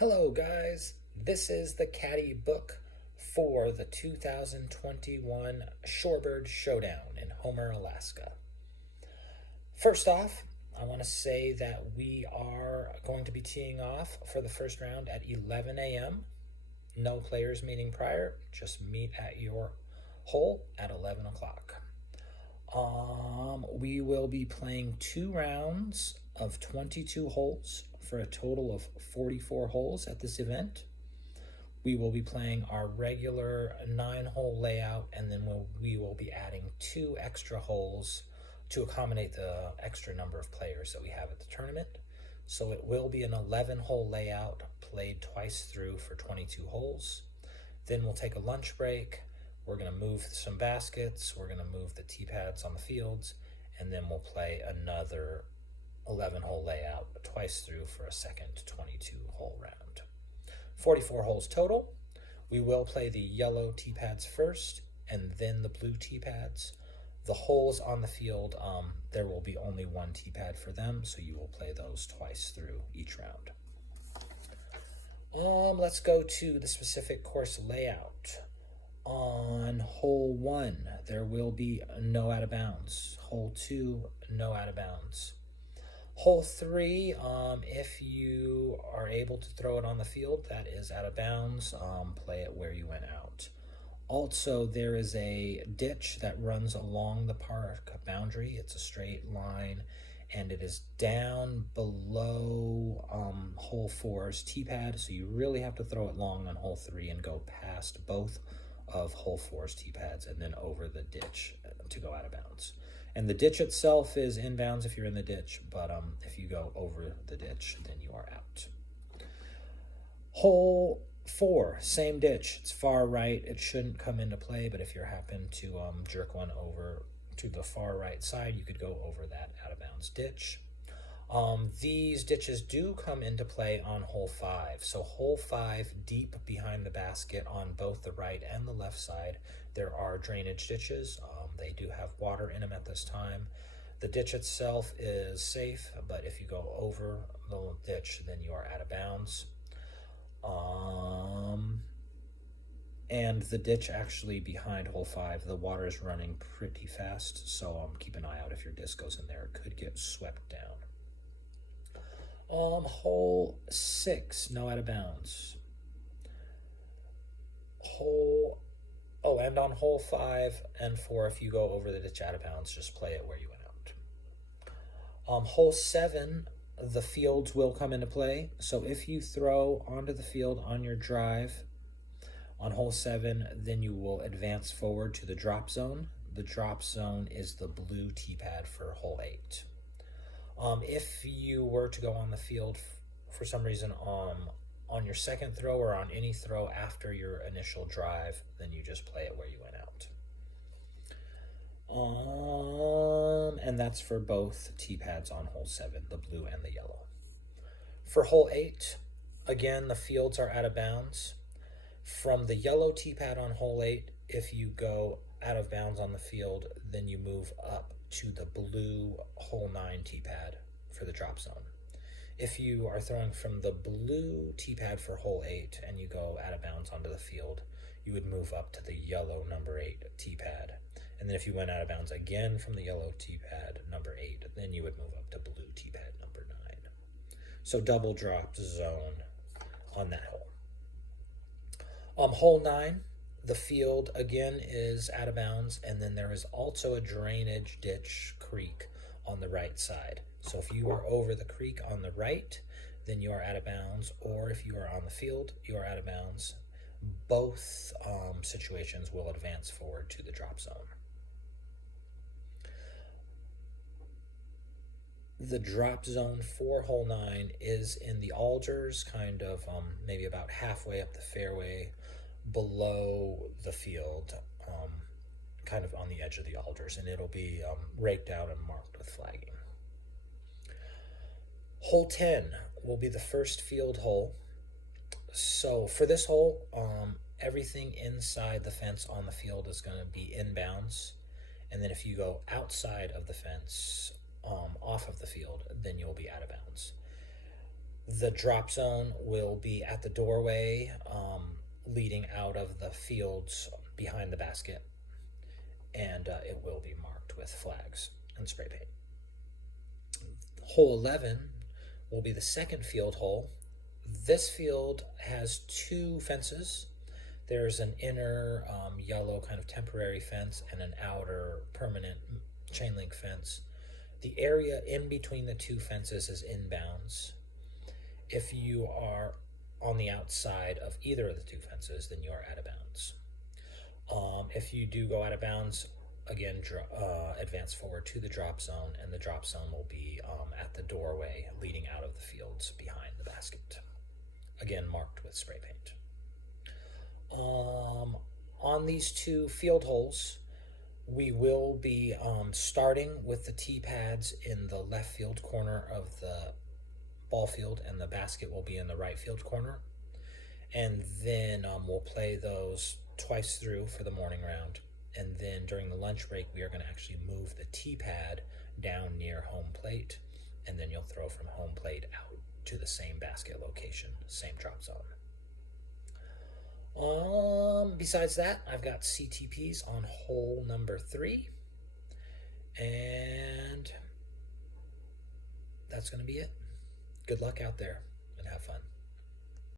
Hello guys, this is the Caddie Book for the 2021 Shorebird Showdown in Homer, Alaska. First off, I want to say that we are going to be teeing off for the first round at 11 a.m. No players meeting prior, just meet at your hole at 11 o'clock. We will be playing 2 rounds of 22 holes for a total of 44 holes at this event. We will be playing our regular 9-hole layout, and then we will be adding 2 extra holes to accommodate the extra number of players that we have at the tournament. So it will be an 11-hole layout played twice through for 22 holes. Then we'll take a lunch break. We're going to move some baskets. We're going to move the tee pads on the fields, and then we'll play another 11-hole layout twice through for a second 22-hole round. 44 holes total. We will play the yellow tee pads first and then the blue tee pads. The holes on the field, there will be only 1 tee pad for them, so you will play those twice through each round. Let's go to the specific course layout. On hole 1, there will be no out of bounds. Hole 2, no out of bounds. Hole 3, if you are able to throw it on the field, that is out of bounds. Play it where you went out. Also, there is a ditch that runs along the park boundary. It's a straight line, and it is down below hole 4's tee pad, so you really have to throw it long on hole 3 and go past both of hole 4's tee pads and then over the ditch to go out of bounds. And the ditch itself is inbounds if you're in the ditch, but if you go over the ditch, then you are out. Hole 4, same ditch. It's far right. It shouldn't come into play, but if you happen to jerk one over to the far right side, you could go over that out of bounds ditch. These ditches do come into play on hole 5. So hole 5, deep behind the basket on both the right and the left side, there are drainage ditches. They do have water in them at this time. The ditch itself is safe, but if you go over the ditch, then you are out of bounds. And the ditch actually behind hole 5, the water is running pretty fast, so keep an eye out if your disc goes in there. It could get swept down. Hole 6, no out of bounds. And on hole 5 and 4, if you go over the ditch out of bounds, just play it where you went out. Hole 7, the fields will come into play. So if you throw onto the field on your drive on hole 7, then you will advance forward to the drop zone. The drop zone is the blue tee pad for hole 8. If you were to go on the field for some reason on your second throw or on any throw after your initial drive, then you just play it where you went out. And that's for both tee pads on hole 7, the blue and the yellow. For hole 8, again, the fields are out of bounds. From the yellow tee pad on hole 8, if you go out of bounds on the field, then you move up to the blue hole 9 tee pad for the drop zone. If you are throwing from the blue tee pad for hole 8 and you go out of bounds onto the field, you would move up to the yellow number 8 tee pad. And then if you went out of bounds again from the yellow tee pad number 8, then you would move up to blue tee pad number 9. So double drop zone on that hole. Hole 9, the field again is out of bounds, and then there is also a drainage ditch creek on the right side. So if you are over the creek on the right, then you are out of bounds, or if you are on the field, you are out of bounds. Both situations will advance forward to the drop zone. The drop zone for hole 9 is in the alders, kind of maybe about halfway up the fairway below the field, kind of on the edge of the alders, and it'll be raked out and marked with flagging. Hole 10 will be the first field hole. So for this hole, everything inside the fence on the field is going to be inbounds, and then if you go outside of the fence, off of the field, then you'll be out of bounds. The drop zone will be at the doorway leading out of the fields behind the basket, and it will be marked with flags and spray paint. Hole 11 will be the second field hole. This field has two fences. There's an inner yellow kind of temporary fence and an outer permanent chain link fence. The area in between the two fences is inbounds. If you are on the outside of either of the two fences, then you are out of bounds. If you do go out of bounds, again, advance forward to the drop zone, and the drop zone will be at the doorway leading out of the fields behind the basket. Again, marked with spray paint. On these two field holes, we will be starting with the tee pads in the left field corner of the ball field, and the basket will be in the right field corner. And then we'll play those twice through for the morning round. And then during the lunch break, we are going to actually move the tee pad down near home plate, and then you'll throw from home plate out to the same basket location, same drop zone. Besides that, I've got CTPs on hole number 3, and that's going to be it. Good luck out there and have fun.